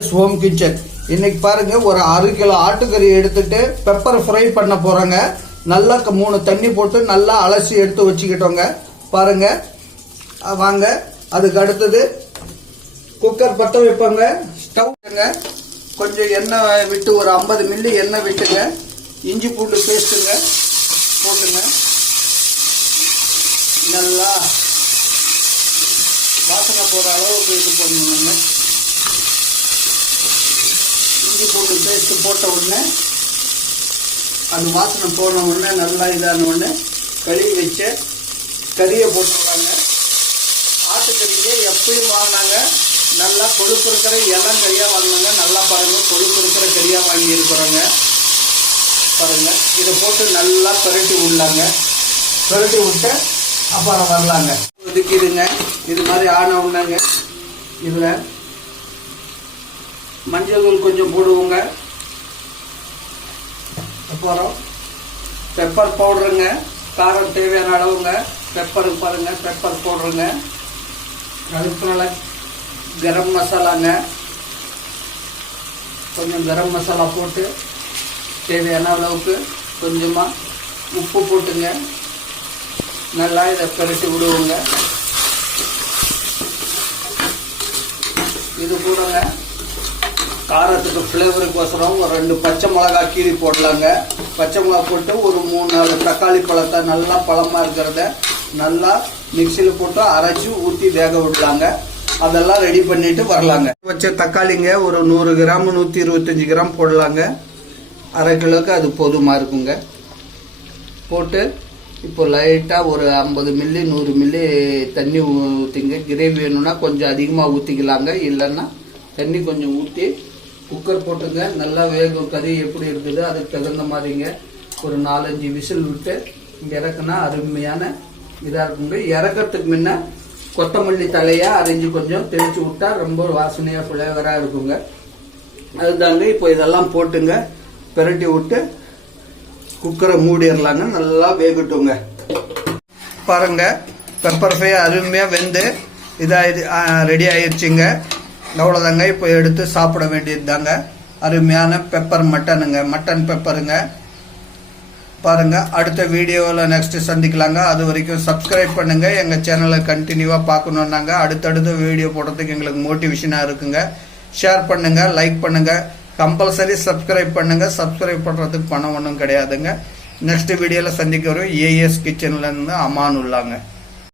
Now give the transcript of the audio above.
Home kitchen இன்னைக்கு பாருங்க ஒரு 6 கிலோ ஆட்டுக்கறி எடுத்துட்டு பெப்பர் ஃப்ரை பண்ண போறோங்க. நல்லா 3 தண்ணி போட்டு நல்லா அலசி எடுத்து வச்சுக்கிட்டோங்க. பாருங்க வாங்க. அதுக்கு அடுத்தது குக்கர் பற்ற வைப்பாங்க. ஸ்டவ்ங்க கொஞ்சம் எண்ணெய் விட்டு ஒரு 50 மில்லி எண்ணெய் விட்டுங்க. இஞ்சி பூண்டு பேஸ்ட்டுங்க போட்டுங்க. நல்லா வாசனை போகிற அளவுக்கு இது பண்ணணுங்க. இஞ்சி பூண்டு பேஸ்ட்டு போட்ட உடனே அது வாசனை போன உடனே நல்லா இதான உடனே கழுவி வச்ச கறியை போட்டுருவாங்க. ஆட்டுக்கறியே எப்பயும் வாங்கினாங்க நல்லா கொழுப்பு இருக்கிற இளம் கறியாக வாங்கினாங்க. நல்லா பாருங்கள், கொழுப்பு இருக்கிற கறியாக வாங்கி இருக்கிறோங்க. பாருங்கள், இதை போட்டு நல்லா பிரட்டி விடலாங்க. பிரட்டி விட்டு அப்புறம் வரலாங்க. ஒதுக்கிடுங்க. இது மாதிரி ஆன உடனேங்க இதில் மஞ்சள் தூள் கொஞ்சம் போடுவோங்க. அப்புறம் பெப்பர் பவுடருங்க, காரம் தேவையான அளவுங்க. பெப்பரு பாருங்க, பெப்பர் பவுடருங்க. அதுக்கு கரம் மசாலாங்க, கொஞ்சம் கரம் மசாலா போட்டு தேவையான அளவுக்கு கொஞ்சமாக உப்பு போட்டுங்க. நல்லா இதை பிரட்டி விடுவோங்க. இது கூடங்க காரத்துக்கு ஃப்ளேவருக்கோசரம் ஒரு 2 பச்சை மிளகா கீரி போடலாங்க. பச்சை மிளகா போட்டு ஒரு 3-4 தக்காளி பழத்தை நல்லா பழமாக இருக்கிறத நல்லா மிக்சியில் போட்டு அரைச்சி ஊற்றி வேக விடலாங்க. அதெல்லாம் ரெடி பண்ணிட்டு வரலாங்க. வச்ச தக்காளிங்க ஒரு 100 கிராம் 125 கிராம் போடலாங்க. அரை கிலோக்கு அது போதுமாக இருக்குங்க. போட்டு இப்போ லைட்டாக ஒரு 50 மில்லி 100 மில்லி தண்ணி ஊற்றிங்க. கிரேவி வேணும்னா கொஞ்சம் அதிகமாக ஊற்றிக்கலாங்க. இல்லைன்னா தண்ணி கொஞ்சம் ஊற்றி குக்கர் போட்டுங்க. நல்லா வேகும். கறி எப்படி இருக்குது அதுக்கு தகுந்த மாதிரிங்க ஒரு 4-5 விசில் விட்டு இறக்குனா அருமையான இதாக இருக்குங்க. இறக்கிறதுக்கு முன்ன கொத்தமல்லி தலையாக அரைஞ்சி கொஞ்சம் தெளித்து விட்டா ரொம்ப வாசனையாக ஃப்ளேவராக இருக்குங்க. அதுதாங்க. இப்போ இதெல்லாம் போட்டுங்க பிரட்டி விட்டு குக்கரை மூடிடலாங்க. நல்லா வேகட்டுங்க. பாருங்க, பெப்பர் ஃப்ரை அருமையாக வெந்து இதாக ரெடி ஆயிடுச்சுங்க. அவ்வளோதாங்க. இப்போ எடுத்து சாப்பிட வேண்டியது தாங்க. அருமையான பெப்பர் மட்டனுங்க, மட்டன் பெப்பருங்க. பாருங்க, அடுத்த வீடியோவில் நெக்ஸ்ட் சந்திக்கலாங்க. அது வரைக்கும் சப்ஸ்கிரைப் பண்ணுங்க. எங்கள் சேனலை கண்டினியூவாக பார்க்கணுன்னாங்க. அடுத்தடுத்த வீடியோ போடுறதுக்கு எங்களுக்கு மோட்டிவேஷனாக இருக்குங்க. ஷேர் பண்ணுங்க, லைக் பண்ணுங்க, கம்பல்சரி சப்ஸ்கிரைப் பண்ணுங்க. சப்ஸ்கிரைப் பண்ணுறதுக்கு பணம் ஒன்றும் கிடையாதுங்க. நெக்ஸ்ட் வீடியோவில் சந்திக்க வரும். ஏஎஸ் கிச்சன்லேருந்து அமானுல்லாங்க.